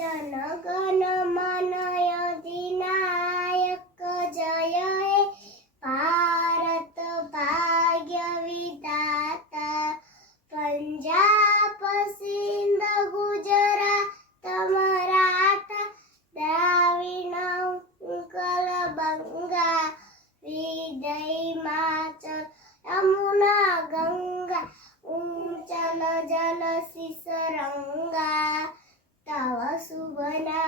जन गण मन अधिनायक जय हे भारत भाग्य विधाता पंजाब सिंध गुजरात मराठा द्राविड उत्कल बंगा विदय हिमाचल यमुना गंगा उच्चल जल सिसरंगा तव शुभ नाम